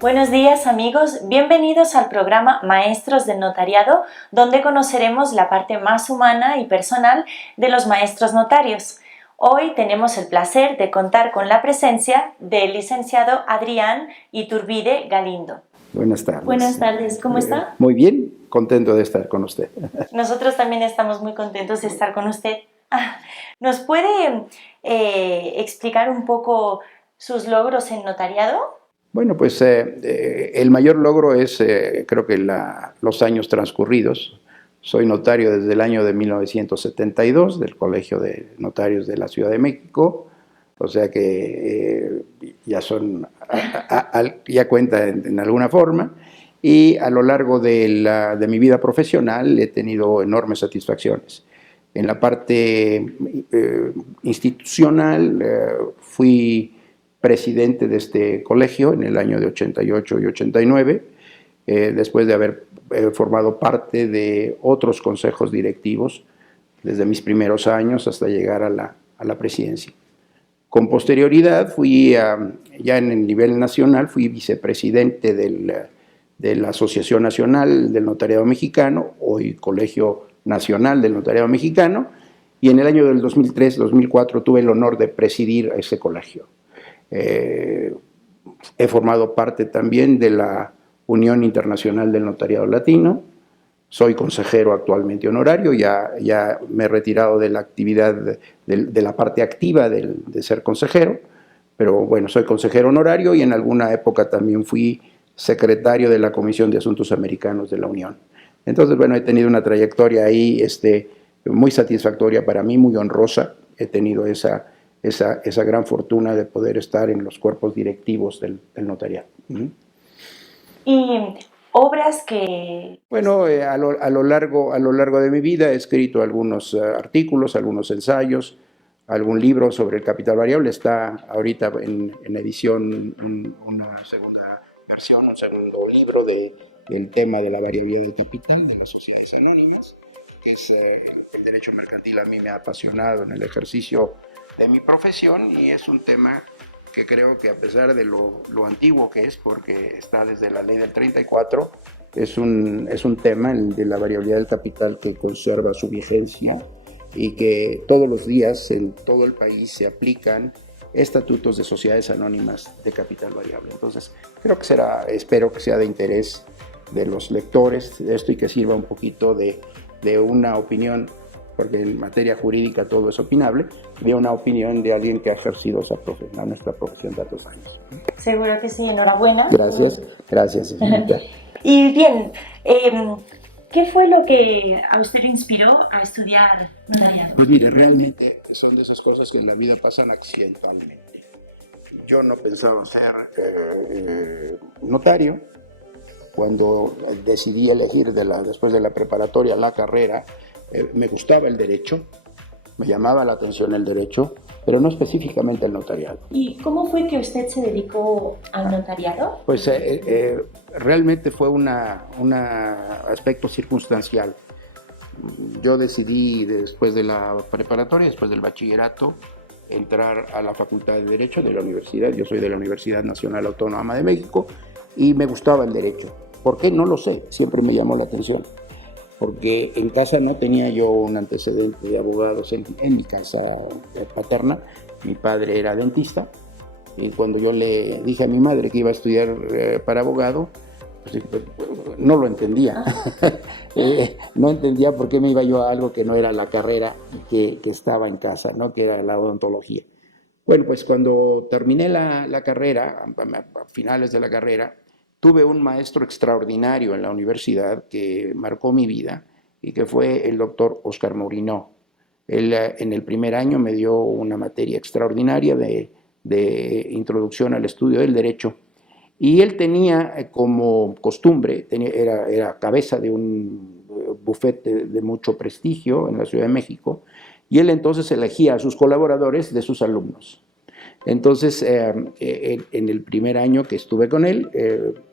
Buenos días amigos, bienvenidos al programa Maestros del Notariado, donde conoceremos la parte más humana y personal de los maestros notarios. Hoy tenemos el placer de contar con la presencia del licenciado Adrián Iturbide Galindo. Buenas tardes. Buenas tardes, ¿cómo está? Muy bien, contento de estar con usted. Nosotros también estamos muy contentos de estar con usted. ¿Nos puede explicar un poco sus logros en notariado? Bueno, pues el mayor logro es, creo que los años transcurridos. Soy notario desde el año de 1972 del Colegio de Notarios de la Ciudad de México, o sea que ya ya cuenta en alguna forma, y a lo largo de mi vida profesional he tenido enormes satisfacciones. En la parte institucional fui presidente de este colegio en el año de 88 y 89, después de haber formado parte de otros consejos directivos desde mis primeros años hasta llegar a la presidencia. Con posterioridad ya en el nivel nacional, fui vicepresidente de la Asociación Nacional del Notariado Mexicano, hoy Colegio Nacional del Notariado Mexicano, y en el año del 2003-2004 tuve el honor de presidir ese colegio. He formado parte también de la Unión Internacional del Notariado Latino, soy consejero actualmente honorario, ya me he retirado de la actividad, de la parte activa de ser consejero, pero bueno, soy consejero honorario y en alguna época también fui secretario de la Comisión de Asuntos Americanos de la Unión. Entonces, bueno, he tenido una trayectoria ahí muy satisfactoria para mí, muy honrosa. He tenido esa gran fortuna de poder estar en los cuerpos directivos del notariado. Y obras que... Bueno, a lo largo de mi vida he escrito algunos artículos, algunos ensayos, algún libro sobre el capital variable. Está ahorita en edición una segunda versión, un segundo libro del tema de la variabilidad del capital de las sociedades anónimas, que es el derecho mercantil. A mí me ha apasionado en el ejercicio de mi profesión y es un tema que creo que a pesar de lo antiguo que es, porque está desde la ley del 34, es un tema, el de la variabilidad del capital, que conserva su vigencia y que todos los días en todo el país se aplican estatutos de sociedades anónimas de capital variable. Entonces, espero que sea de interés de los lectores de esto y que sirva un poquito de una opinión, porque en materia jurídica todo es opinable, de una opinión de alguien que ha ejercido nuestra profesión tantos años. Seguro que sí, enhorabuena. Gracias, señorita. Y bien, ¿qué fue lo que a usted le inspiró a estudiar notariado? Pues mire, realmente son de esas cosas que en la vida pasan accidentalmente. Yo no pensaba ser notario. Cuando decidí elegir después de la preparatoria la carrera, me gustaba el derecho, me llamaba la atención el derecho, pero no específicamente el notariado. ¿Y cómo fue que usted se dedicó al notariado? Pues realmente fue un aspecto circunstancial. Yo decidí, después de la preparatoria, después del bachillerato, entrar a la Facultad de Derecho de la universidad. Yo soy de la Universidad Nacional Autónoma de México y me gustaba el derecho. ¿Por qué? No lo sé, siempre me llamó la atención. Porque en casa no tenía yo un antecedente de abogados en mi casa paterna. Mi padre era dentista y cuando yo le dije a mi madre que iba a estudiar para abogado, pues, no lo entendía. No entendía por qué me iba yo a algo que no era la carrera que estaba en casa, ¿no? Que era la odontología. Bueno, pues cuando terminé la carrera, a finales de la carrera, tuve un maestro extraordinario en la universidad que marcó mi vida y que fue el doctor Oscar Mourinho. Él en el primer año me dio una materia extraordinaria de introducción al estudio del derecho y él tenía como costumbre, era cabeza de un bufete de mucho prestigio en la Ciudad de México y él entonces elegía a sus colaboradores de sus alumnos. Entonces, en el primer año que estuve con él,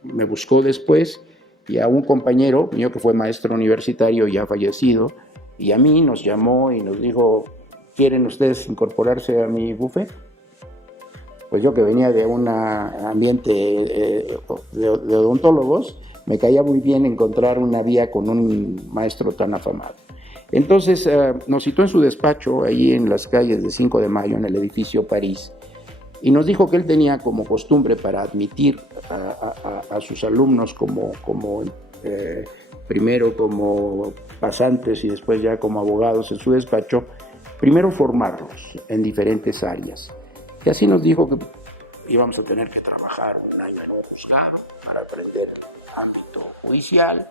me buscó después y a un compañero mío que fue maestro universitario ya fallecido, y a mí nos llamó y nos dijo, ¿quieren ustedes incorporarse a mi bufete? pues yo que venía de un ambiente de odontólogos, me caía muy bien encontrar una vía con un maestro tan afamado. Entonces nos citó en su despacho, ahí en las calles de 5 de Mayo, en el edificio París, y nos dijo que él tenía como costumbre para admitir a sus alumnos primero como pasantes y después ya como abogados en su despacho, primero formarlos en diferentes áreas. Y así nos dijo que íbamos a tener que trabajar un año en un juzgado para aprender el ámbito judicial,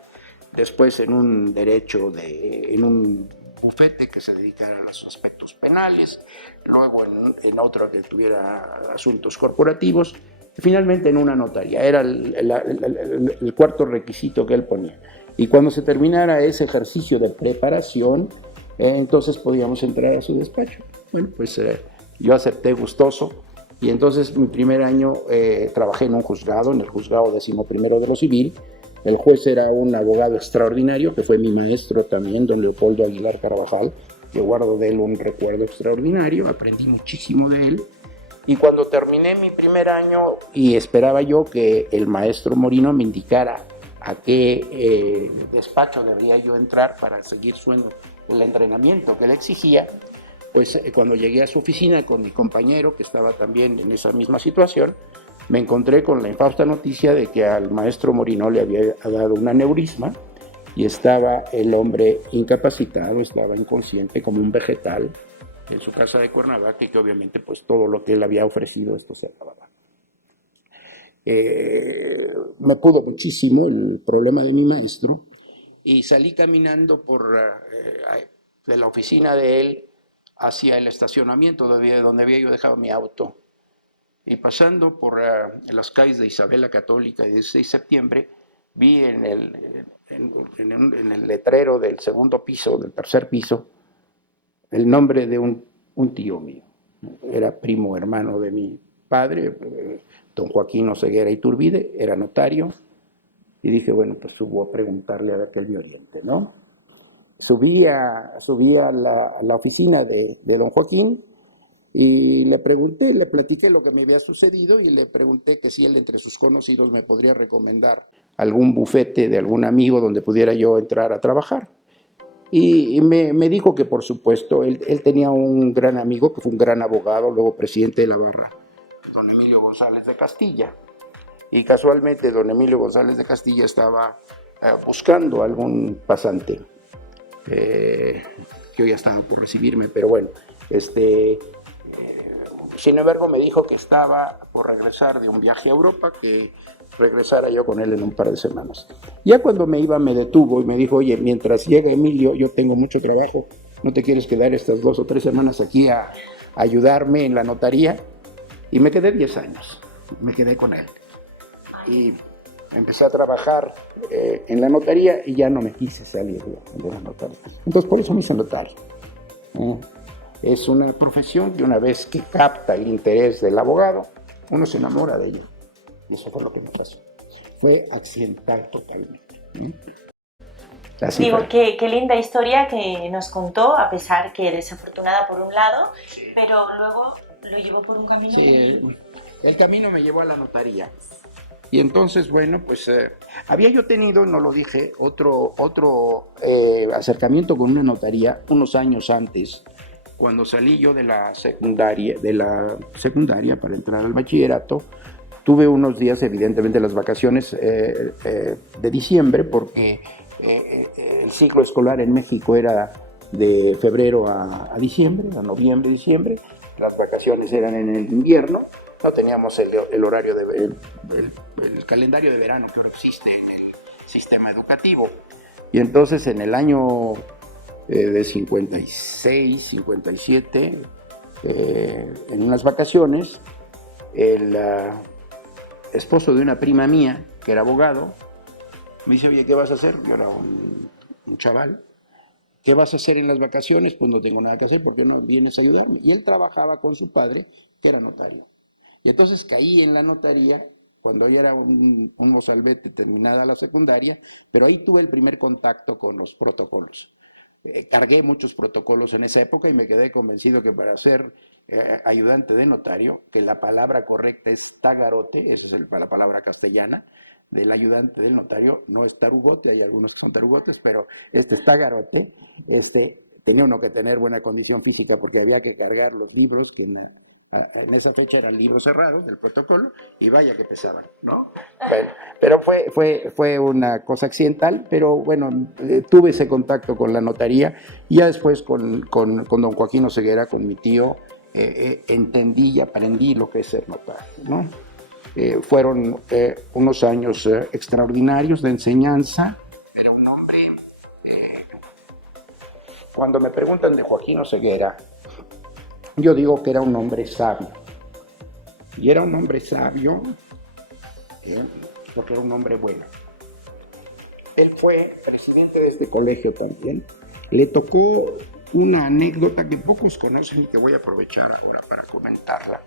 después en un en un bufete que se dedicara a los aspectos penales, luego en otro que tuviera asuntos corporativos, y finalmente en una notaría. Era el cuarto requisito que él ponía. Y cuando se terminara ese ejercicio de preparación, entonces podíamos entrar a su despacho. Bueno, pues yo acepté gustoso, y entonces mi primer año trabajé en un juzgado, en el juzgado 11º de lo civil. El juez era un abogado extraordinario, que fue mi maestro también, don Leopoldo Aguilar Carvajal. Yo guardo de él un recuerdo extraordinario, aprendí muchísimo de él. Y cuando terminé mi primer año y esperaba yo que el maestro Morino me indicara a qué despacho debería yo entrar para seguir el entrenamiento que le exigía, pues cuando llegué a su oficina con mi compañero, que estaba también en esa misma situación, me encontré con la infausta noticia de que al maestro Morino le había dado un aneurisma y estaba el hombre incapacitado, estaba inconsciente como un vegetal en su casa de Cuernavaca, y que obviamente pues todo lo que él había ofrecido esto se acababa. Me pudo muchísimo el problema de mi maestro y salí caminando de la oficina de él hacia el estacionamiento donde había yo dejado mi auto. Y pasando por las calles de Isabel la Católica y 16 de septiembre, vi en el letrero del segundo piso, del tercer piso, el nombre de un tío mío. Era primo hermano de mi padre, don Joaquín Oseguera Iturbide, era notario, y dije, bueno, pues subo a preguntarle a ver que él me oriente, ¿no? Subí a la oficina de don Joaquín, y le platiqué lo que me había sucedido, y le pregunté que si él entre sus conocidos me podría recomendar algún bufete de algún amigo donde pudiera yo entrar a trabajar. Y me dijo que por supuesto, él tenía un gran amigo que fue un gran abogado, luego presidente de la Barra, don Emilio González de Castilla. Y casualmente don Emilio González de Castilla estaba buscando algún pasante, que hoy ya estaba por recibirme, pero bueno, sin embargo me dijo que estaba por regresar de un viaje a Europa, que regresara yo con él en un par de semanas. Ya cuando me iba me detuvo y me dijo, oye, mientras llega Emilio, yo tengo mucho trabajo, ¿no te quieres quedar estas 2 o 3 semanas aquí a ayudarme en la notaría? Y me quedé 10 años, me quedé con él. Y empecé a trabajar en la notaría y ya no me quise salir de la notaría. Entonces por eso me hice notario. Es una profesión que una vez que capta el interés del abogado, uno se enamora de ella. Y eso fue lo que me pasó. Fue accidental totalmente. Así digo, qué linda historia que nos contó, a pesar que desafortunada por un lado, sí, pero luego lo llevó por un camino. Sí, el camino me llevó a la notaría. Y entonces, bueno, pues había yo tenido, no lo dije, otro acercamiento con una notaría unos años antes, cuando salí yo de la secundaria para entrar al bachillerato. Tuve unos días, evidentemente, las vacaciones de diciembre, porque el ciclo escolar en México era de febrero a diciembre, a noviembre, diciembre. Las vacaciones eran en el invierno. No teníamos el horario, el calendario de verano que ahora existe en el sistema educativo. Y entonces en el año de 56, 57, en unas vacaciones, el esposo de una prima mía, que era abogado, me dice, oye, ¿qué vas a hacer? Yo era un chaval. ¿Qué vas a hacer en las vacaciones? Pues no tengo nada que hacer, ¿por qué no vienes a ayudarme? Y él trabajaba con su padre, que era notario. Y entonces caí en la notaría cuando ya era un mozalbete terminada la secundaria, pero ahí tuve el primer contacto con los protocolos. Cargué muchos protocolos en esa época y me quedé convencido que para ser ayudante de notario, que la palabra correcta es tagarote, esa es la palabra castellana del ayudante del notario, no es tarugote, hay algunos que son tarugotes, pero este es tagarote, tenía uno que tener buena condición física porque había que cargar los libros que en esa fecha eran libros cerrados del protocolo y vaya que pesaban, ¿no? Bueno, pero fue una cosa accidental, pero bueno, tuve ese contacto con la notaría y ya después con don Joaquín Oseguera, con mi tío, entendí y aprendí lo que es ser notario, ¿no? Fueron unos años extraordinarios de enseñanza. Era un hombre, cuando me preguntan de Joaquín Oseguera, yo digo que era un hombre sabio. Y era un hombre sabio porque era un hombre bueno. Él fue presidente de este colegio también. Le tocó una anécdota que pocos conocen y que voy a aprovechar ahora para comentarla.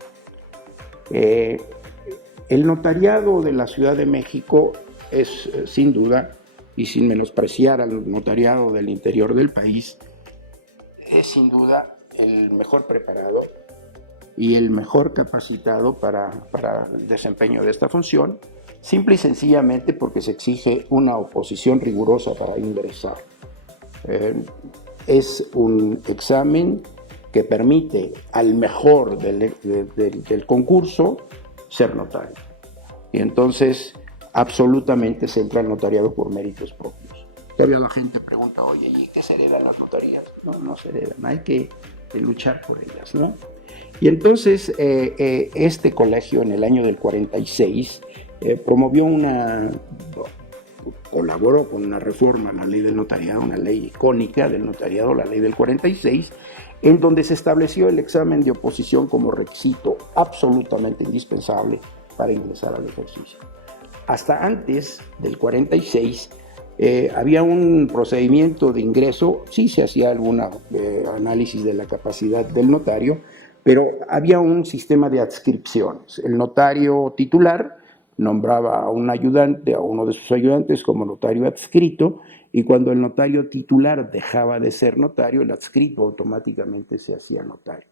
El notariado de la Ciudad de México es, sin duda, y sin menospreciar al notariado del interior del país, es sin duda el mejor preparado y el mejor capacitado para el desempeño de esta función, simple y sencillamente porque se exige una oposición rigurosa para ingresar. Es un examen que permite al mejor del concurso ser notario. Y entonces absolutamente se entra al notariado por méritos propios. Todavía la gente pregunta, oye, ¿y qué se heredan las notarías? No se heredan, hay que luchar por ellas, ¿no? Y entonces este colegio en el año del 46 colaboró con una reforma a la ley del notariado, una ley icónica del notariado, la ley del 46, en donde se estableció el examen de oposición como requisito absolutamente indispensable para ingresar al ejercicio. Hasta antes del 46 había un procedimiento de ingreso, sí se hacía algún análisis de la capacidad del notario, pero había un sistema de adscripciones. El notario titular nombraba a un ayudante, a uno de sus ayudantes como notario adscrito, y cuando el notario titular dejaba de ser notario, el adscrito automáticamente se hacía notario.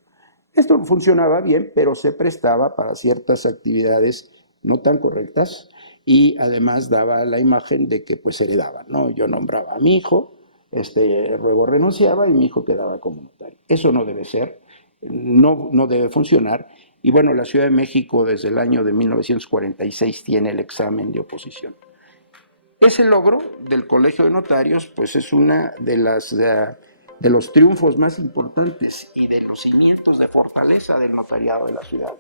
Esto funcionaba bien, pero se prestaba para ciertas actividades no tan correctas y además daba la imagen de que pues heredaba, ¿no? Yo nombraba a mi hijo, luego renunciaba y mi hijo quedaba como notario. Eso no debe ser, no debe funcionar. Y bueno, la Ciudad de México desde el año de 1946 tiene el examen de oposición. Ese logro del Colegio de Notarios pues es una de los triunfos más importantes y de los cimientos de fortaleza del notariado de la ciudad.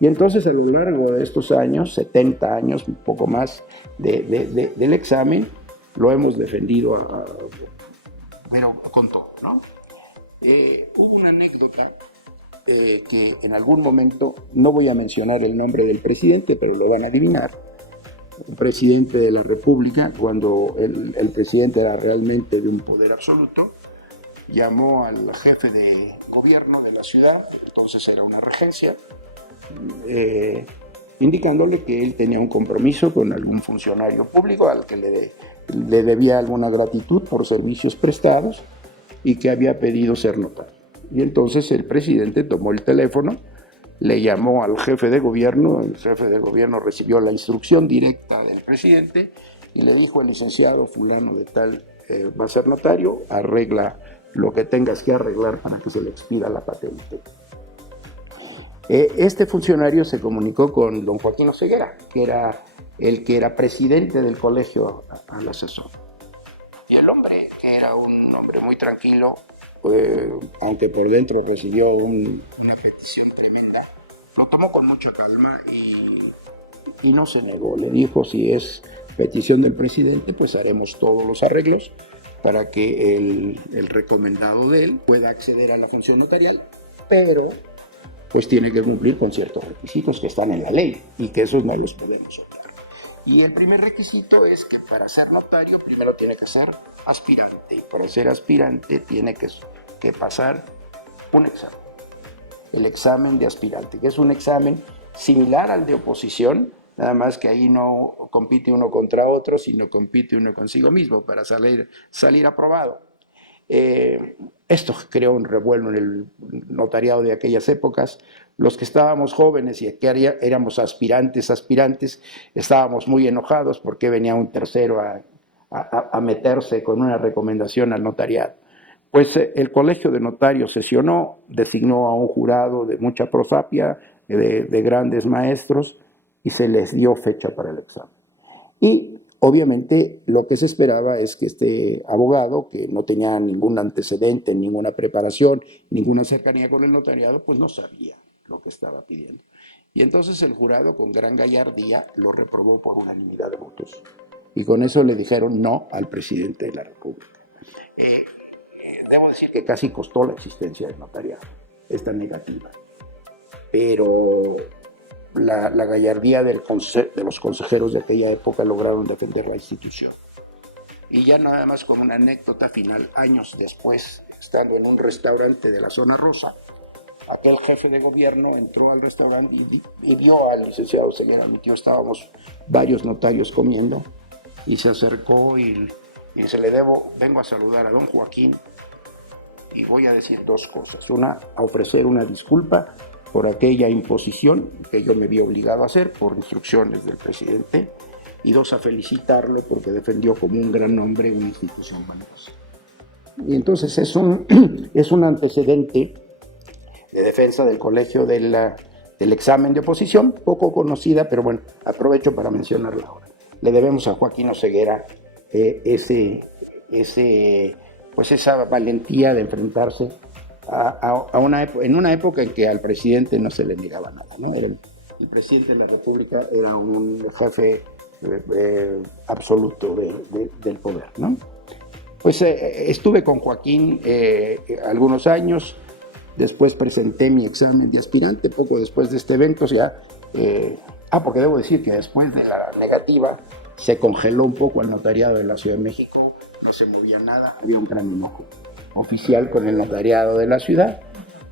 Y entonces a lo largo de estos años, 70 años, un poco más del examen, lo hemos defendido pero con todo, ¿no? Hubo una anécdota que en algún momento, no voy a mencionar el nombre del presidente, pero lo van a adivinar, el presidente de la República, cuando el presidente era realmente de un poder absoluto, llamó al jefe de gobierno de la ciudad, entonces era una regencia, indicándole que él tenía un compromiso con algún funcionario público al que le debía alguna gratitud por servicios prestados y que había pedido ser notario. Y entonces el presidente tomó el teléfono, le llamó al jefe de gobierno, el jefe de gobierno recibió la instrucción directa del presidente y le dijo: el licenciado fulano de tal va a ser notario, arregla lo que tengas que arreglar para que se le expida la patente. Este funcionario se comunicó con don Joaquín Oseguera, que era el que era presidente del colegio al asesor. Y el hombre, que era un hombre muy tranquilo, aunque por dentro recibió una petición tremenda, lo tomó con mucha calma y no se negó. Le dijo: si es petición del presidente, pues haremos todos los arreglos para que el recomendado de él pueda acceder a la función notarial, pero pues tiene que cumplir con ciertos requisitos que están en la ley y que esos no los podemos omitir. Y el primer requisito es que para ser notario primero tiene que ser aspirante, y para ser aspirante tiene que pasar un examen, el examen de aspirante, que es un examen similar al de oposición, nada más que ahí no compite uno contra otro, sino compite uno consigo mismo para salir aprobado. Esto creó un revuelo en el notariado de aquellas épocas. Los que estábamos jóvenes y que éramos aspirantes, estábamos muy enojados porque venía un tercero a meterse con una recomendación al notariado. Pues el Colegio de Notarios sesionó, designó a un jurado de mucha prosapia, de grandes maestros, y se les dio fecha para el examen. Y obviamente lo que se esperaba es que este abogado, que no tenía ningún antecedente, ninguna preparación, ninguna cercanía con el notariado, pues no sabía lo que estaba pidiendo. Y entonces el jurado, con gran gallardía, lo reprobó por unanimidad de votos. Y con eso le dijeron no al presidente de la República. Debo decir que casi costó la existencia del notariado, esta negativa. Pero la gallardía de los consejeros de aquella época lograron defender la institución. Y ya nada más con una anécdota final, años después, estando en un restaurante de la zona rosa, aquel jefe de gobierno entró al restaurante y vio al licenciado Ceguera, mi tío, estábamos varios notarios comiendo, y se acercó y se le vengo a saludar a don Joaquín, y voy a decir dos cosas. Una, a ofrecer una disculpa por aquella imposición que yo me vi obligado a hacer por instrucciones del presidente, y dos, a felicitarle porque defendió como un gran hombre una institución valiosa. Y entonces es un antecedente de defensa del colegio del examen de oposición, poco conocida, pero bueno, aprovecho para mencionarla ahora. Le debemos a Joaquín Oseguera esa valentía de enfrentarse en una época en que al presidente no se le miraba nada, ¿no? El presidente de la República era un jefe absoluto del poder, ¿no? Pues estuve con Joaquín algunos años, después presenté mi examen de aspirante, poco después de este evento, porque debo decir que después de la negativa se congeló un poco el notariado de la Ciudad de México, no se movía nada, había un gran enojo oficial con el notariado de la ciudad,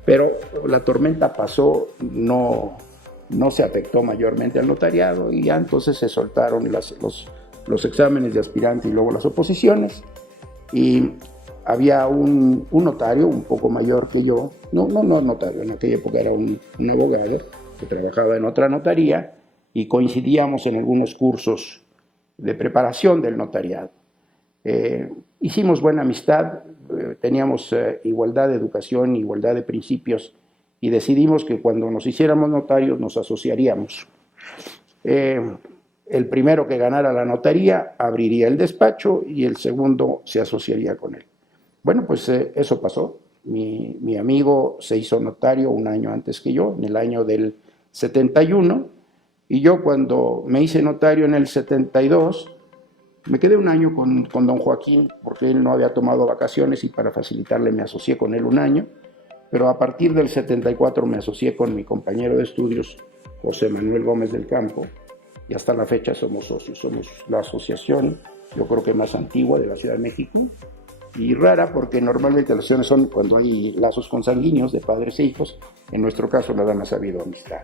pero la tormenta pasó, no se afectó mayormente al notariado, y ya entonces se soltaron los exámenes de aspirante y luego las oposiciones, y había un notario un poco mayor que yo, no notario, en aquella época era un abogado que trabajaba en otra notaría, y coincidíamos en algunos cursos de preparación del notariado. Hicimos buena amistad, teníamos igualdad de educación, igualdad de principios, y decidimos que cuando nos hiciéramos notarios nos asociaríamos. El primero que ganara la notaría abriría el despacho y el segundo se asociaría con él. Bueno, pues eso pasó. Mi amigo se hizo notario un año antes que yo, en el año del 71, y yo cuando me hice notario en el 72, me quedé un año con don Joaquín, porque él no había tomado vacaciones y para facilitarle me asocié con él un año, pero a partir del 74 me asocié con mi compañero de estudios, José Manuel Gómez del Campo, y hasta la fecha somos socios. Somos la asociación, yo creo que más antigua de la Ciudad de México, y rara porque normalmente las asociaciones son cuando hay lazos consanguíneos de padres e hijos. En nuestro caso nada más ha habido amistad.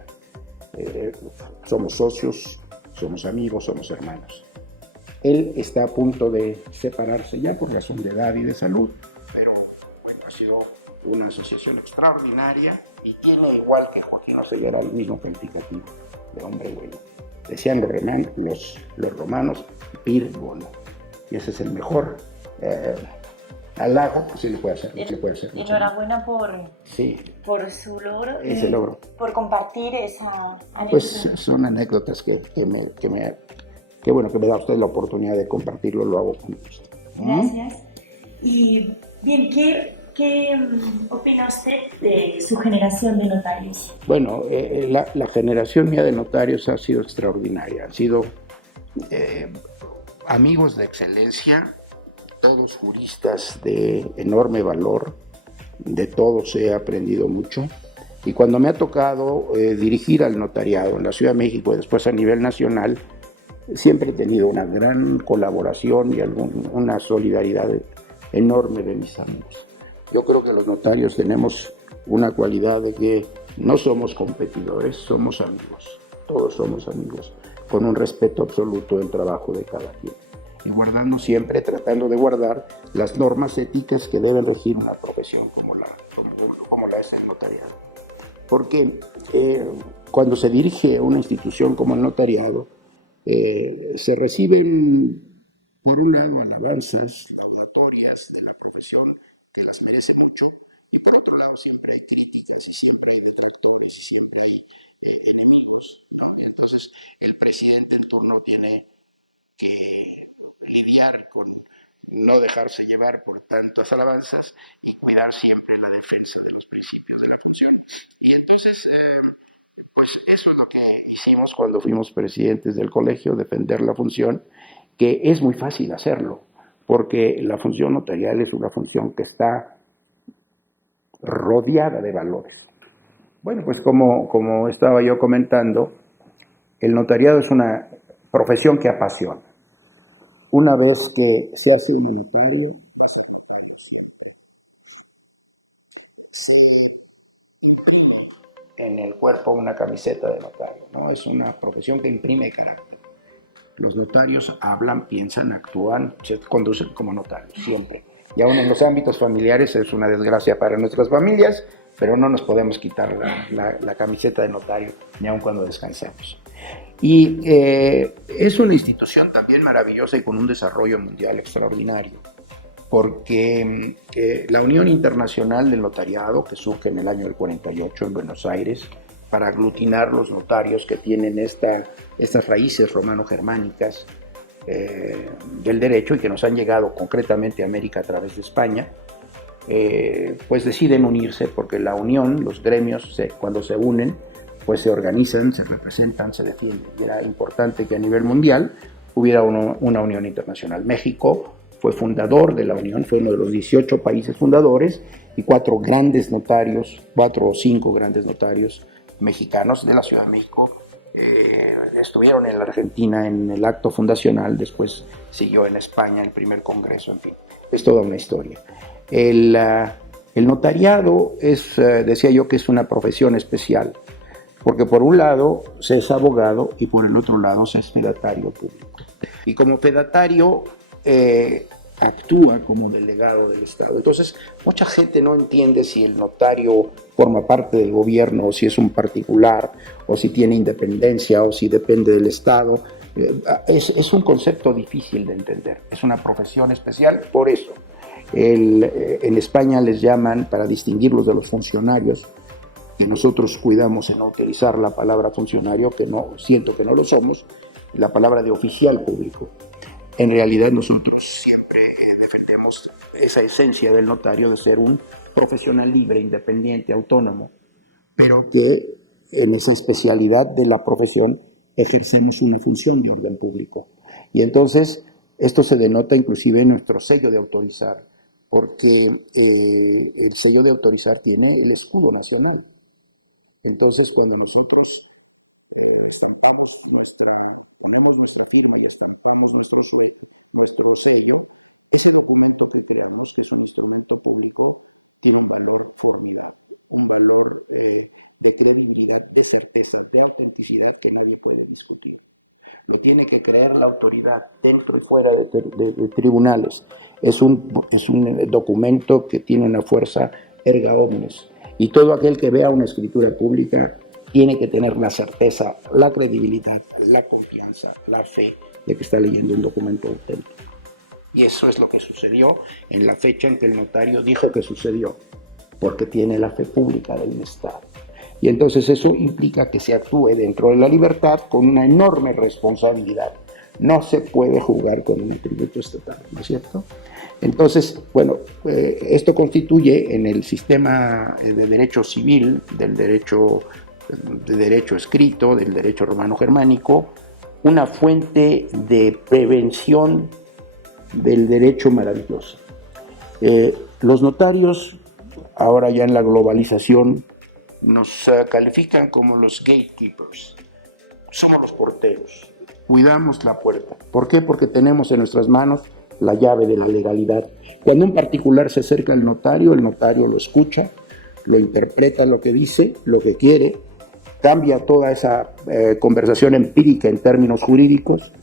Somos socios, somos amigos, somos hermanos. Él está a punto de separarse ya por razón de edad y de salud, pero bueno, ha sido una asociación extraordinaria y tiene, igual que Joaquín Oseguera, el mismo calificativo de hombre bueno. Decían los romanos, pir bono, y ese es el mejor halago que se le puede hacer. Enhorabuena por su logro. Ese logro. Por compartir esa anécdota. Pues son anécdotas que bueno que me da usted la oportunidad de compartirlo, lo hago con gusto. Gracias. Y bien, ¿qué opina usted de su generación de notarios? Bueno, la generación mía de notarios ha sido extraordinaria. Han sido amigos de excelencia, todos juristas de enorme valor, de todos he aprendido mucho. Y cuando me ha tocado dirigir al notariado en la Ciudad de México y después a nivel nacional, siempre he tenido una gran colaboración y una solidaridad enorme de mis amigos. Yo creo que los notarios tenemos una cualidad de que no somos competidores, somos amigos. Todos somos amigos, con un respeto absoluto del trabajo de cada quien. y guardando siempre, tratando de guardar las normas éticas que deben regir una profesión como la es el notariado. Porque cuando se dirige a una institución como el notariado, se reciben, por un lado, alabanzas laudatorias de la profesión que las merece mucho, y por otro lado siempre hay críticas y siempre hay detractores y siempre hay enemigos, ¿no? Entonces el presidente en turno tiene que lidiar con no dejarse llevar por tantas alabanzas y cuidar siempre la defensa de los principios de la función. Y entonces, pues eso es lo que hicimos cuando fuimos presidentes del colegio, defender la función, que es muy fácil hacerlo, porque la función notarial es una función que está rodeada de valores. Bueno, pues como estaba yo comentando, el notariado es una profesión que apasiona. Una vez que se hace un notario, en el cuerpo una camiseta de notario, ¿no? Es una profesión que imprime carácter. Los notarios hablan, piensan, actúan, se conducen como notarios, siempre. Y aún en los ámbitos familiares es una desgracia para nuestras familias, pero no nos podemos quitar la camiseta de notario, ni aun cuando descansamos. Y es una institución también maravillosa y con un desarrollo mundial extraordinario, porque la Unión Internacional del Notariado, que surge en el año del 48 en Buenos Aires, para aglutinar los notarios que tienen estas raíces romano-germánicas del derecho y que nos han llegado concretamente a América a través de España, pues deciden unirse porque la unión, los gremios, cuando se unen, pues se organizan, se representan, se defienden. Y era importante que a nivel mundial hubiera una unión internacional. México fue fundador de la unión, fue uno de los 18 países fundadores, y 4 o 5 grandes notarios mexicanos de la Ciudad de México estuvieron en la Argentina en el acto fundacional, después siguió en España el primer congreso, en fin, es toda una historia. El notariado decía yo que es una profesión especial, porque por un lado se es abogado y por el otro lado se es fedatario público. Y como fedatario actúa como delegado del Estado. Entonces, mucha gente no entiende si el notario forma parte del gobierno, o si es un particular, o si tiene independencia, o si depende del Estado. Es un concepto difícil de entender. Es una profesión especial por eso. En España les llaman, para distinguirlos de los funcionarios, que nosotros cuidamos en no utilizar la palabra funcionario, que no siento que no lo somos, la palabra de oficial público. En realidad nosotros siempre defendemos esa esencia del notario de ser un profesional libre, independiente, autónomo, pero que en esa especialidad de la profesión ejercemos una función de orden público. Y entonces esto se denota inclusive en nuestro sello de autorizar, porque el sello de autorizar tiene el escudo nacional. Entonces cuando nosotros ponemos nuestra firma y estampamos nuestro sello, ese documento que creamos, que es un instrumento público, tiene un valor formidable, un valor de credibilidad, de certeza, de autenticidad que nadie puede discutir. Lo tiene que creer la autoridad dentro y fuera de tribunales. Es un documento que tiene una fuerza erga omnes, y todo aquel que vea una escritura pública tiene que tener la certeza, la credibilidad, la confianza, la fe de que está leyendo un documento auténtico. Y eso es lo que sucedió en la fecha en que el notario dijo que sucedió, porque tiene la fe pública del Estado. Y entonces eso implica que se actúe dentro de la libertad con una enorme responsabilidad. No se puede jugar con un atributo estatal, ¿no es cierto? Entonces, bueno, esto constituye en el sistema de derecho civil, del derecho escrito, del derecho romano-germánico, una fuente de prevención del derecho maravilloso. Los notarios, ahora ya en la globalización, nos califican como los gatekeepers. Somos los porteros. Cuidamos la puerta. ¿Por qué? Porque tenemos en nuestras manos la llave de la legalidad. Cuando un particular se acerca al notario, el notario lo escucha, lo interpreta lo que dice, lo que quiere, cambia toda esa conversación empírica en términos jurídicos,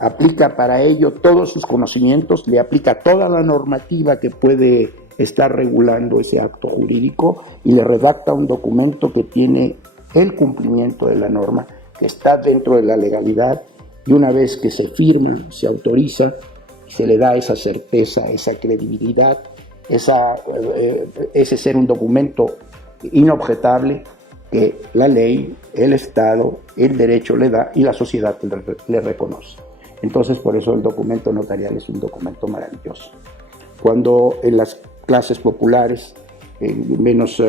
aplica para ello todos sus conocimientos, le aplica toda la normativa que puede estar regulando ese acto jurídico y le redacta un documento que tiene el cumplimiento de la norma, que está dentro de la legalidad, y una vez que se firma, se autoriza, se le da esa certeza, esa credibilidad, ese ser un documento inobjetable que la ley, el Estado, el derecho le da y la sociedad le reconoce. Entonces, por eso el documento notarial es un documento maravilloso. Cuando en las clases populares menos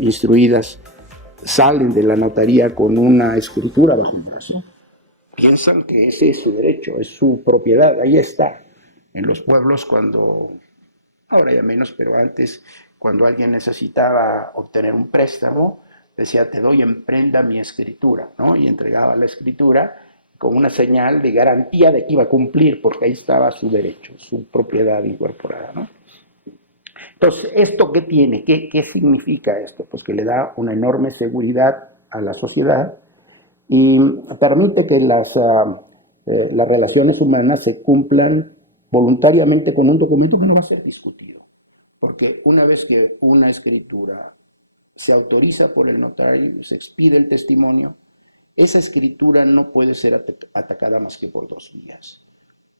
instruidas salen de la notaría con una escritura bajo el brazo, piensan que ese es su derecho, es su propiedad, ahí está. En los pueblos, ahora ya menos, pero antes, cuando alguien necesitaba obtener un préstamo, decía, te doy en prenda mi escritura, ¿no? Y entregaba la escritura con una señal de garantía de que iba a cumplir, porque ahí estaba su derecho, su propiedad incorporada, ¿no? Entonces, ¿esto qué tiene? ¿Qué significa esto? Pues que le da una enorme seguridad a la sociedad y permite que las relaciones humanas se cumplan voluntariamente con un documento que no va a ser discutido. Porque una vez que una escritura se autoriza por el notario, se expide el testimonio, esa escritura no puede ser atacada más que por dos vías.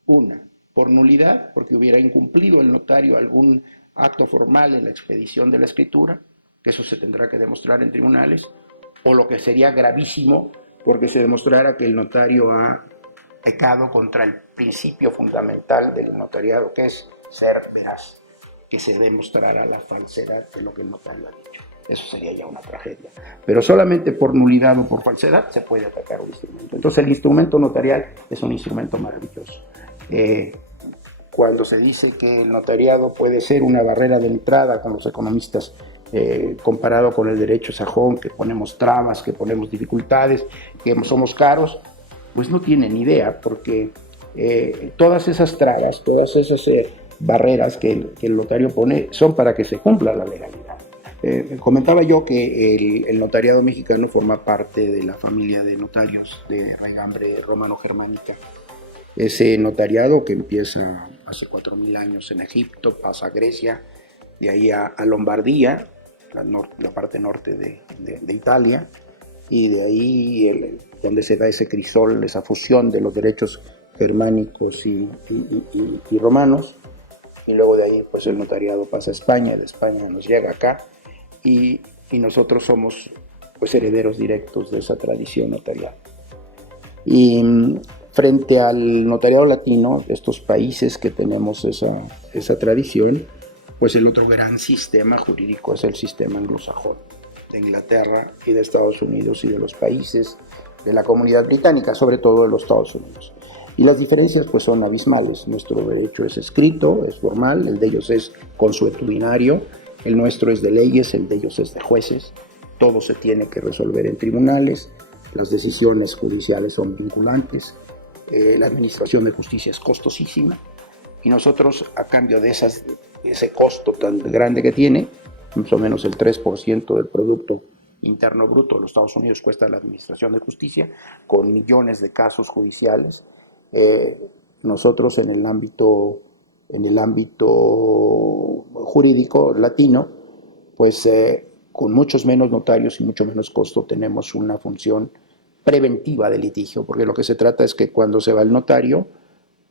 Una, por nulidad, porque hubiera incumplido el notario algún acto formal en la expedición de la escritura, que eso se tendrá que demostrar en tribunales, o lo que sería gravísimo, porque se demostrara que el notario ha pecado contra el principio fundamental del notariado, que es ser veraz, que se demostrara la falsedad de lo que el notario ha dicho. Eso sería ya una tragedia. Pero solamente por nulidad o por falsedad se puede atacar un instrumento. Entonces el instrumento notarial es un instrumento maravilloso. Cuando se dice que el notariado puede ser una barrera de entrada con los economistas, comparado con el derecho sajón, que ponemos trabas, que ponemos dificultades, que somos caros, pues no tienen idea, porque todas esas trabas, todas esas barreras que el notario pone son para que se cumpla la legalidad. Comentaba yo que el notariado mexicano forma parte de la familia de notarios de raigambre romano-germánica. Ese notariado que empieza hace 4.000 años en Egipto, pasa a Grecia, de ahí a Lombardía, la parte norte de Italia, y de ahí donde se da ese crisol, esa fusión de los derechos germánicos y romanos, y luego de ahí pues el notariado pasa a España, de España nos llega acá, y nosotros somos pues herederos directos de esa tradición notarial. Y frente al notariado latino, estos países que tenemos esa tradición, pues el otro gran sistema jurídico es el sistema anglosajón, de Inglaterra y de Estados Unidos y de los países de la Comunidad Británica, sobre todo de los Estados Unidos. Y las diferencias pues son abismales. Nuestro derecho es escrito, es formal, el de ellos es consuetudinario, el nuestro es de leyes, el de ellos es de jueces, todo se tiene que resolver en tribunales, las decisiones judiciales son vinculantes, la administración de justicia es costosísima, y nosotros, a cambio de ese costo tan grande que tiene, más o menos el 3% del Producto Interno Bruto de los Estados Unidos cuesta la administración de justicia, con millones de casos judiciales, nosotros en el ámbito jurídico latino, pues con muchos menos notarios y mucho menos costo tenemos una función preventiva del litigio, porque lo que se trata es que cuando se va el notario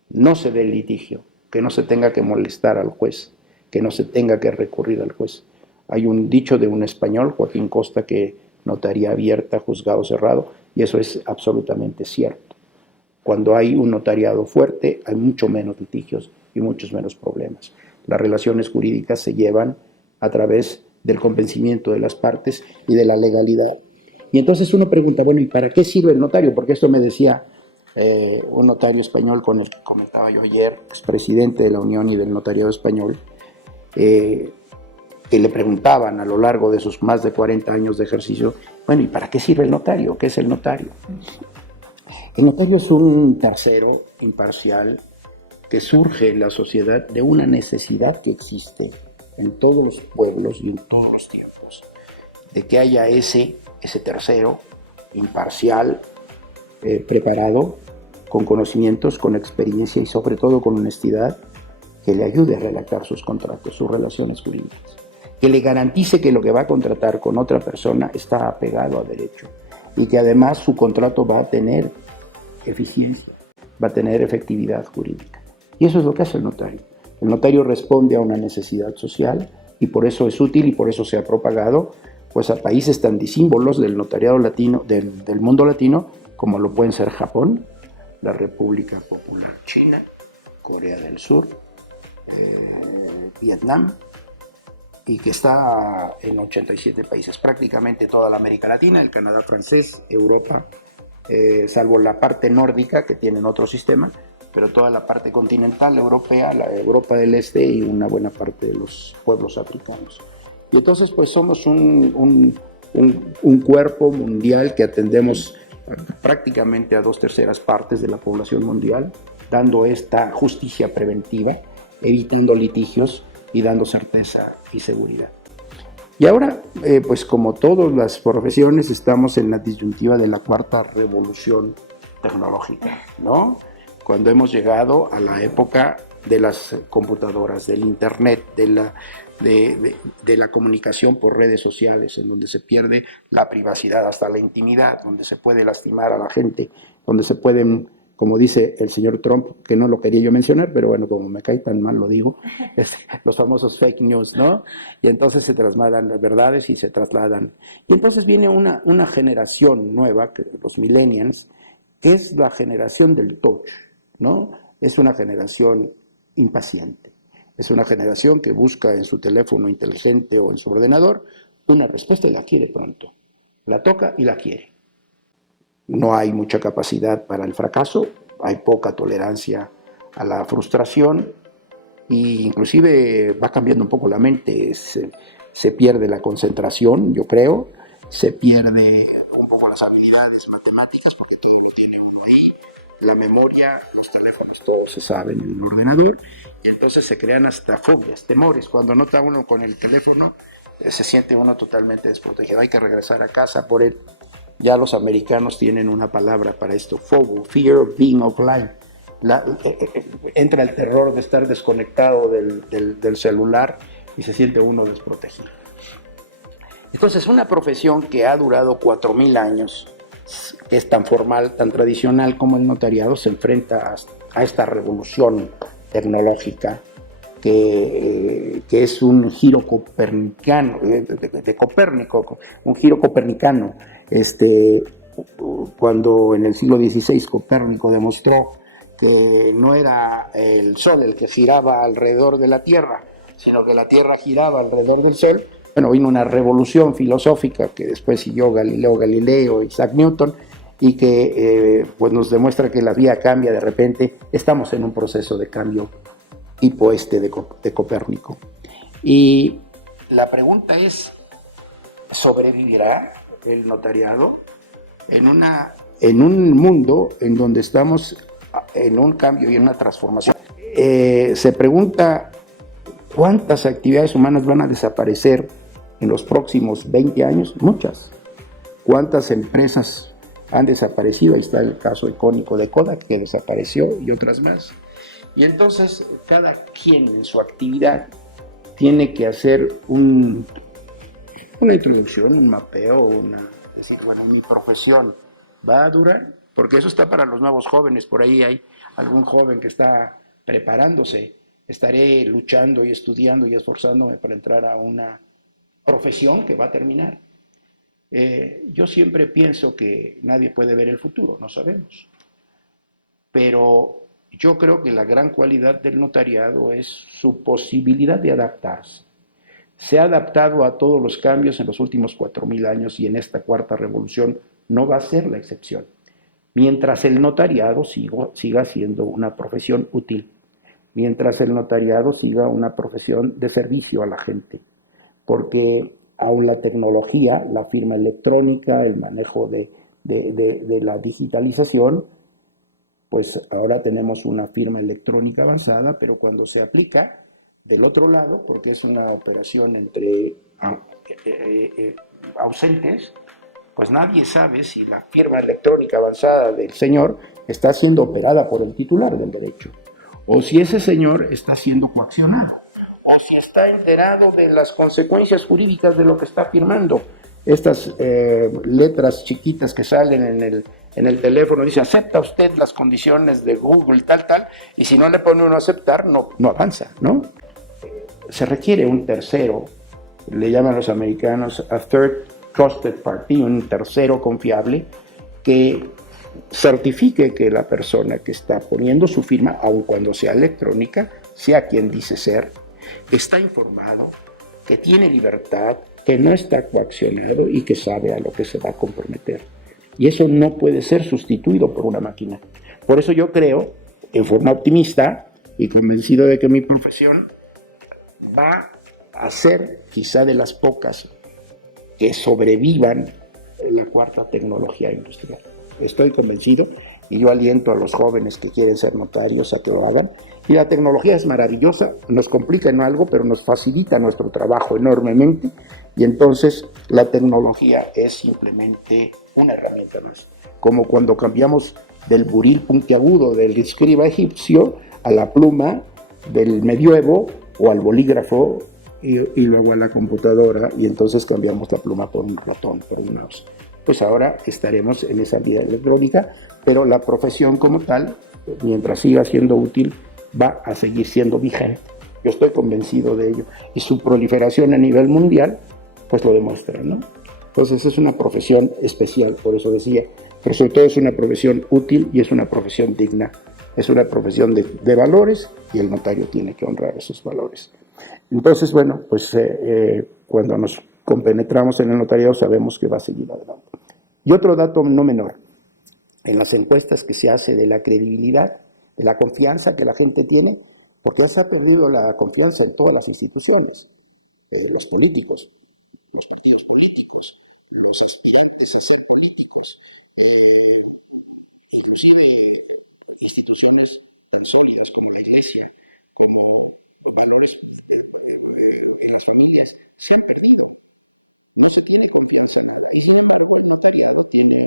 no se dé el litigio, que no se tenga que molestar al juez, que no se tenga que recurrir al juez. Hay un dicho de un español, Joaquín Costa, que notaría abierta, juzgado cerrado, y eso es absolutamente cierto. Cuando hay un notariado fuerte, hay mucho menos litigios y muchos menos problemas. Las relaciones jurídicas se llevan a través del convencimiento de las partes y de la legalidad. Y entonces uno pregunta, bueno, ¿y para qué sirve el notario? Porque esto me decía un notario español con el que comentaba yo ayer, expresidente de la Unión y del Notariado Español, que le preguntaban a lo largo de sus más de 40 años de ejercicio, bueno, ¿y para qué sirve el notario? ¿Qué es el notario? El notario es un tercero imparcial que surge en la sociedad de una necesidad que existe en todos los pueblos y en todos los tiempos, de que haya ese tercero imparcial, preparado, con conocimientos, con experiencia y sobre todo con honestidad, que le ayude a redactar sus contratos, sus relaciones jurídicas, que le garantice que lo que va a contratar con otra persona está apegado a derecho y que además su contrato va a tener eficiencia, va a tener efectividad jurídica. Y eso es lo que hace el notario. El notario responde a una necesidad social y por eso es útil y por eso se ha propagado pues a países tan disímbolos del notariado latino, del mundo latino, como lo pueden ser Japón, la República Popular China, Corea del Sur, Vietnam, y que está en 87 países, prácticamente toda la América Latina, el Canadá francés, Europa, salvo la parte nórdica que tienen otro sistema, pero toda la parte continental europea, la Europa del Este y una buena parte de los pueblos africanos. Y entonces pues somos un cuerpo mundial que atendemos prácticamente a 2/3 partes de la población mundial, dando esta justicia preventiva, evitando litigios y dando certeza y seguridad. Y ahora, pues como todas las profesiones, estamos en la disyuntiva de la cuarta revolución tecnológica, ¿no? Cuando hemos llegado a la época de las computadoras, del internet, de la comunicación por redes sociales, en donde se pierde la privacidad, hasta la intimidad, donde se puede lastimar a la gente, donde se pueden, como dice el señor Trump, que no lo quería yo mencionar, pero bueno, como me cae tan mal lo digo, los famosos fake news, ¿no? Y entonces se trasladan verdades y se trasladan. Y entonces viene una generación nueva, que los millennials, que es la generación del touch, ¿no? Es una generación impaciente. Es una generación que busca en su teléfono inteligente o en su ordenador una respuesta y la quiere pronto. La toca y la quiere. No hay mucha capacidad para el fracaso, hay poca tolerancia a la frustración e inclusive va cambiando un poco la mente, se pierde la concentración, yo creo, se pierde un poco las habilidades matemáticas porque todo lo tiene uno ahí, la memoria, los teléfonos, todo se sabe en el ordenador y entonces se crean hasta fobias, temores. Cuando no está uno con el teléfono, se siente uno totalmente desprotegido, hay que regresar a casa por él. Ya los americanos tienen una palabra para esto, FOBO, Fear of Being Offline. Entra el terror de estar desconectado del celular y se siente uno desprotegido. Entonces, una profesión que ha durado 4,000 años, que es tan formal, tan tradicional como el notariado, se enfrenta a esta revolución tecnológica que es un giro copernicano, de Copérnico, un giro copernicano. Cuando en el siglo XVI Copérnico demostró que no era el Sol el que giraba alrededor de la Tierra, sino que la Tierra giraba alrededor del Sol, bueno, vino una revolución filosófica que después siguió Galileo Galileo, Isaac Newton, y que pues nos demuestra que la vida cambia de repente. Estamos en un proceso de cambio tipo de Copérnico. Y la pregunta es, ¿sobrevivirá el notariado en un mundo en donde estamos en un cambio y en una transformación? Se pregunta cuántas actividades humanas van a desaparecer en los próximos 20 años. Muchas. ¿Cuántas empresas han desaparecido? Ahí está el caso icónico de Kodak, que desapareció, y otras más. Y entonces cada quien en su actividad tiene que hacer una introducción, un mapeo, decir, bueno, mi profesión va a durar, porque eso está para los nuevos jóvenes. Por ahí hay algún joven que está preparándose. Estaré luchando y estudiando y esforzándome para entrar a una profesión que va a terminar. Yo siempre pienso que nadie puede ver el futuro, no sabemos. Pero yo creo que la gran cualidad del notariado es su posibilidad de adaptarse. Se ha adaptado a todos los cambios en los últimos 4,000 años y en esta cuarta revolución no va a ser la excepción. Mientras el notariado siga siendo una profesión útil, mientras el notariado siga una profesión de servicio a la gente, porque aún la tecnología, la firma electrónica, el manejo de la digitalización, pues ahora tenemos una firma electrónica avanzada, pero cuando se aplica del otro lado, porque es una operación entre ausentes, pues nadie sabe si la firma electrónica avanzada del señor está siendo operada por el titular del derecho, o si ese señor está siendo coaccionado, o si está enterado de las consecuencias jurídicas de lo que está firmando. Estas letras chiquitas que salen en el teléfono, dice, acepta usted las condiciones de Google, tal, y si no le pone uno a aceptar, no avanza, ¿no? Se requiere un tercero, le llaman los americanos a third trusted party, un tercero confiable, que certifique que la persona que está poniendo su firma, aun cuando sea electrónica, sea quien dice ser, está informado, que tiene libertad, que no está coaccionado y que sabe a lo que se va a comprometer. Y eso no puede ser sustituido por una máquina. Por eso yo creo, en forma optimista y convencido de que mi profesión va a ser quizá de las pocas que sobrevivan en la cuarta tecnología industrial. Estoy convencido y yo aliento a los jóvenes que quieren ser notarios a que lo hagan. Y la tecnología es maravillosa, nos complica en algo, pero nos facilita nuestro trabajo enormemente, y entonces la tecnología es simplemente una herramienta más. Como cuando cambiamos del buril puntiagudo del escriba egipcio a la pluma del medioevo o al bolígrafo y luego a la computadora, y entonces cambiamos la pluma por un ratón, por un mouse. Pues ahora estaremos en esa vida electrónica, pero la profesión como tal, mientras siga siendo útil, va a seguir siendo vigente. Yo estoy convencido de ello. Y su proliferación a nivel mundial, pues lo demuestra, ¿no? Entonces es una profesión especial, por eso decía, pero sobre todo es una profesión útil y es una profesión digna. Es una profesión de valores y el notario tiene que honrar esos valores. Entonces, bueno, pues cuando nos compenetramos en el notariado sabemos que va a seguir adelante. Y otro dato no menor, en las encuestas que se hace de la credibilidad, de la confianza que la gente tiene, porque ya se ha perdido la confianza en todas las instituciones, los políticos, los partidos políticos, los aspirantes a ser políticos, inclusive instituciones tan sólidas como la iglesia, como valores en las familias, se han perdido. No se tiene confianza, pero hay siempre un notariado tiene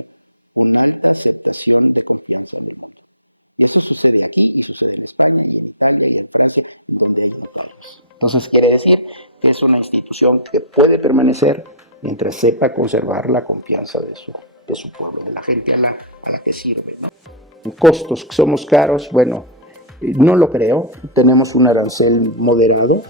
una aceptación de confianza. Y eso sucede aquí y sucede en España y en Madrid y en Francia, donde hay notarios. Entonces quiere decir que es una institución que puede permanecer mientras sepa conservar la confianza de su pueblo, de la gente a la que sirve, ¿no? En costos, que somos caros, bueno, no lo creo. Tenemos un arancel moderado,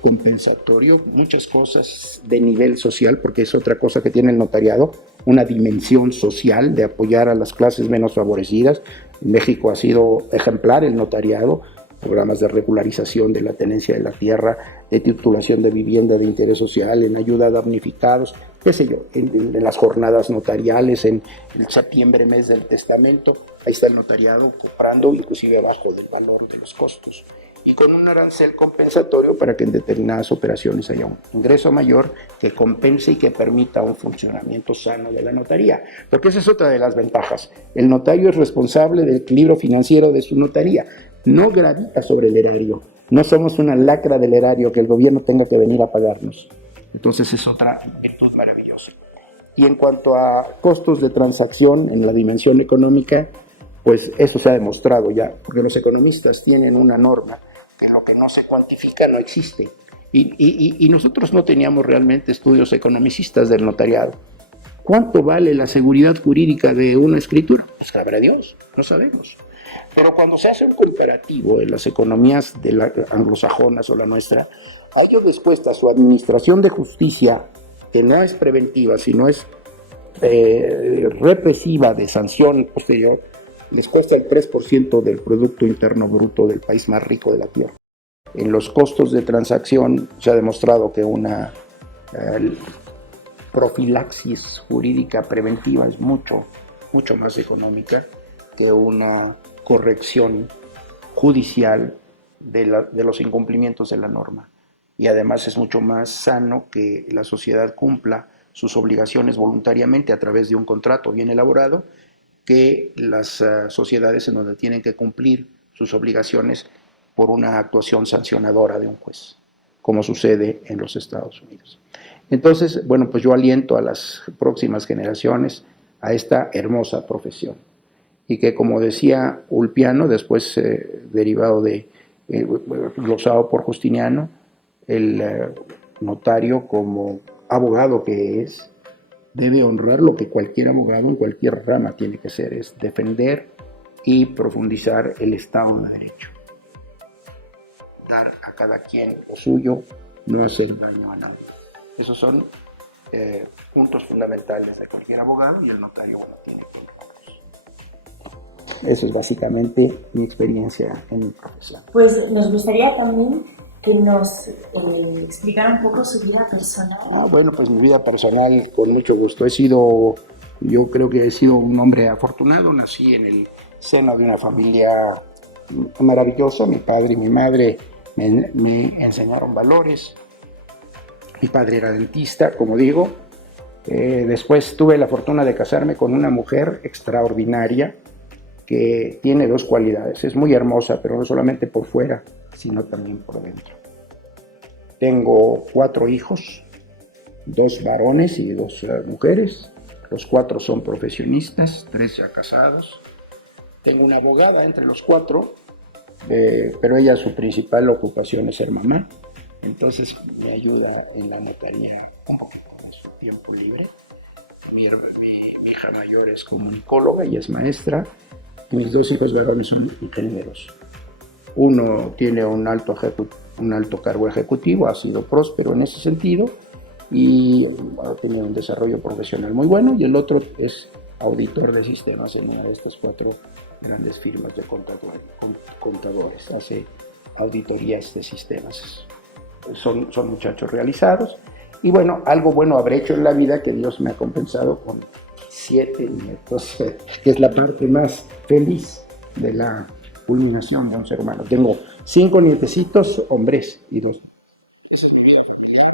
compensatorio, muchas cosas de nivel social, porque es otra cosa que tiene el notariado, una dimensión social de apoyar a las clases menos favorecidas. En México ha sido ejemplar el notariado, programas de regularización de la tenencia de la tierra, de titulación de vivienda de interés social, en ayuda a damnificados, qué sé yo, en las jornadas notariales, en el septiembre, mes del testamento, ahí está el notariado comprando inclusive abajo del valor de los costos, y con un arancel compensatorio para que en determinadas operaciones haya un ingreso mayor que compense y que permita un funcionamiento sano de la notaría, porque esa es otra de las ventajas. El notario es responsable del equilibrio financiero de su notaría, no gravita sobre el erario, no somos una lacra del erario que el gobierno tenga que venir a pagarnos. Entonces es otra virtud maravillosa. Y en cuanto a costos de transacción en la dimensión económica, pues eso se ha demostrado ya, porque los economistas tienen una norma que lo que no se cuantifica no existe. Y nosotros no teníamos realmente estudios economicistas del notariado. ¿Cuánto vale la seguridad jurídica de una escritura? Pues sabrá Dios, no sabemos. Pero cuando se hace un comparativo en las economías de la anglosajonas o la nuestra, a ellos les cuesta su administración de justicia, que no es preventiva, sino es represiva de sanción posterior, les cuesta el 3% del Producto Interno Bruto del país más rico de la Tierra. En los costos de transacción se ha demostrado que una profilaxis jurídica preventiva es mucho más económica que una corrección judicial de los incumplimientos de la norma. Y además es mucho más sano que la sociedad cumpla sus obligaciones voluntariamente a través de un contrato bien elaborado, que las sociedades en donde tienen que cumplir sus obligaciones por una actuación sancionadora de un juez, como sucede en los Estados Unidos. Entonces, bueno, pues yo aliento a las próximas generaciones a esta hermosa profesión. Y que, como decía Ulpiano, después derivado de, glosado por Justiniano, el notario como abogado que es, debe honrar lo que cualquier abogado en cualquier rama tiene que ser, es defender y profundizar el Estado de Derecho. Dar a cada quien lo suyo, no hacer daño a nadie. Esos son puntos fundamentales de cualquier abogado y el notario tiene que honrarlos. Eso es básicamente mi experiencia en mi profesión. Pues nos gustaría también que nos explicara un poco su vida personal. Bueno, pues mi vida personal, con mucho gusto. Yo creo que he sido un hombre afortunado. Nací en el seno de una familia maravillosa. Mi padre y mi madre me enseñaron valores. Mi padre era dentista, como digo. Después tuve la fortuna de casarme con una mujer extraordinaria que tiene dos cualidades. Es muy hermosa, pero no solamente por fuera, sino también por dentro. Tengo 4 hijos, 2 varones y 2 mujeres. Los 4 son profesionistas, 3 ya casados. Tengo una abogada entre los 4, pero ella su principal ocupación es ser mamá. Entonces me ayuda en la notaría un poquito en su tiempo libre. Mi hija mayor es comunicóloga y es maestra. Mis 2 hijos varones son ingenieros. Uno tiene un alto cargo ejecutivo, ha sido próspero en ese sentido y ha tenido un desarrollo profesional muy bueno, y el otro es auditor de sistemas en una de estas 4 grandes firmas de contadores. Hace auditorías de sistemas. Son muchachos realizados y bueno, algo bueno habré hecho en la vida, que Dios me ha compensado con 7 nietos, que es la parte más feliz de la culminación de un ser humano. Tengo 5 nietecitos, hombres, y 2. Esa es mi vida familiar.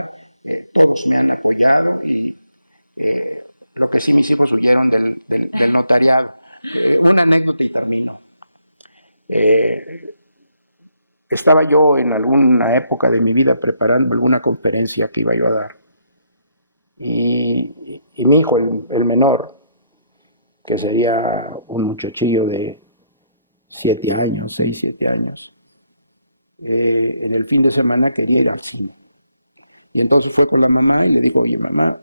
Ellos me han apoyado y creo que sí, mis hijos huyeron del notariado. Una anécdota y termino. Estaba yo en alguna época de mi vida preparando alguna conferencia que iba yo a dar. Y mi hijo, el menor, que sería un muchachillo de 7 años, 6, 7 años, en el fin de semana quería ir al cine. Y entonces fue con la mamá y dijo: mi mamá,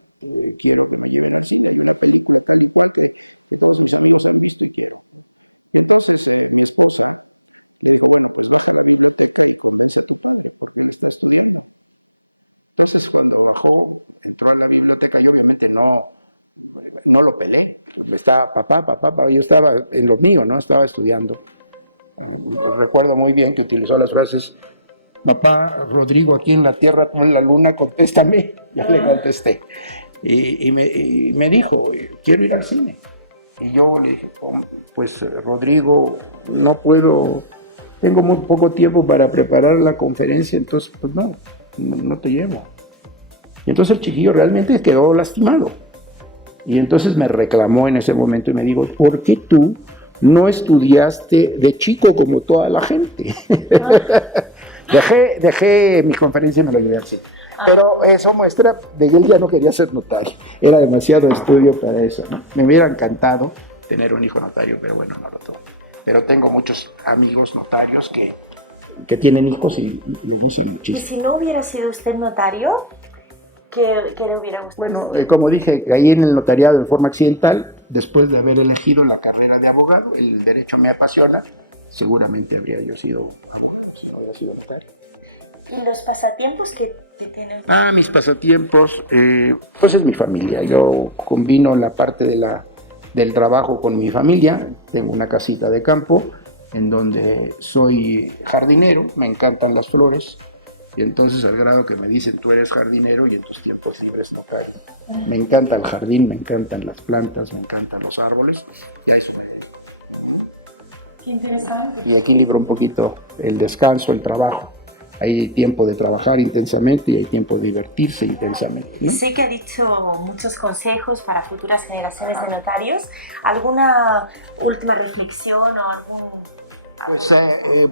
entonces cuando bajó, entró en la biblioteca y obviamente no lo pelé. Estaba papá, yo estaba en lo mío, ¿no? Estaba estudiando. Recuerdo muy bien que utilizó las frases: papá, Rodrigo, aquí en la tierra, tú en la luna, contéstame. Ya le contesté. Y me dijo: quiero ir al cine. Y yo le dije: pues Rodrigo, no puedo, tengo muy poco tiempo para preparar la conferencia, entonces pues no te llevo. Y entonces el chiquillo realmente quedó lastimado. Y entonces me reclamó en ese momento y me dijo: ¿por qué tú no estudiaste de chico como toda la gente? Dejé mi conferencia y me lo llevé al cine. Pero eso muestra de que él ya no quería ser notario. Era demasiado estudio para eso, ¿no? Me hubiera encantado tener un hijo notario, pero bueno, no lo tuve. Pero tengo muchos amigos notarios que tienen hijos y les dicen muchísimo. ¿Y si no hubiera sido usted notario, qué le hubiera gustado? Bueno, como dije, caí en el notariado de forma accidental. Después de haber elegido la carrera de abogado, el derecho me apasiona. Seguramente habría yo sido notario. ¿Y los pasatiempos que tienen? Mis pasatiempos, pues es mi familia. Yo combino la parte del trabajo con mi familia. Tengo una casita de campo en donde soy jardinero, me encantan las flores, y entonces al grado que me dicen: tú eres jardinero y en tus tiempos libres tocar. Me encanta el jardín, me encantan las plantas, me encantan los árboles, y a eso me dedico. Qué interesante. Y equilibro un poquito el descanso, el trabajo. Hay tiempo de trabajar intensamente y hay tiempo de divertirse intensamente, ¿no? Sé que ha dicho muchos consejos para futuras generaciones de notarios. ¿Alguna última reflexión o algún...? Pues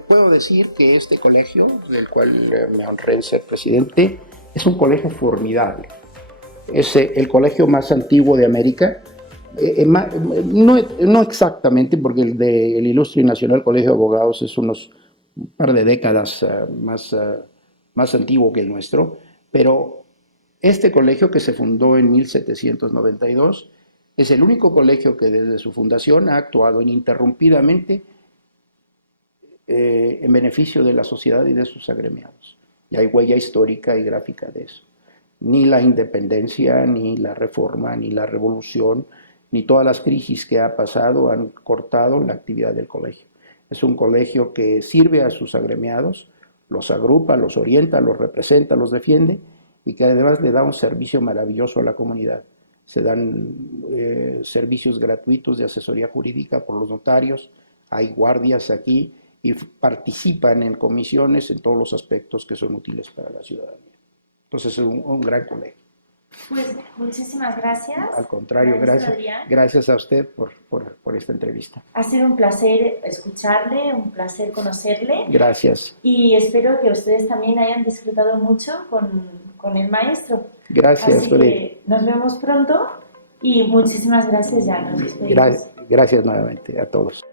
puedo decir que este colegio, del cual me honré en ser presidente, es un colegio formidable. Es el colegio más antiguo de América. No exactamente, porque el Ilustre y Nacional Colegio de Abogados es unos un par de décadas más antiguo que el nuestro, pero este colegio, que se fundó en 1792, es el único colegio que desde su fundación ha actuado ininterrumpidamente en beneficio de la sociedad y de sus agremiados. Y hay huella histórica y gráfica de eso. Ni la independencia, ni la reforma, ni la revolución, ni todas las crisis que ha pasado han cortado la actividad del colegio. Es un colegio que sirve a sus agremiados, los agrupa, los orienta, los representa, los defiende, y que además le da un servicio maravilloso a la comunidad. Se dan servicios gratuitos de asesoría jurídica por los notarios, hay guardias aquí y participan en comisiones en todos los aspectos que son útiles para la ciudadanía. Entonces es un gran colegio. Pues muchísimas gracias. Al contrario, gracias a usted por esta entrevista. Ha sido un placer escucharle, un placer conocerle. Gracias. Y espero que ustedes también hayan disfrutado mucho con el maestro. Gracias. Así que nos vemos pronto y muchísimas gracias, ya nos despedimos. Gracias nuevamente a todos.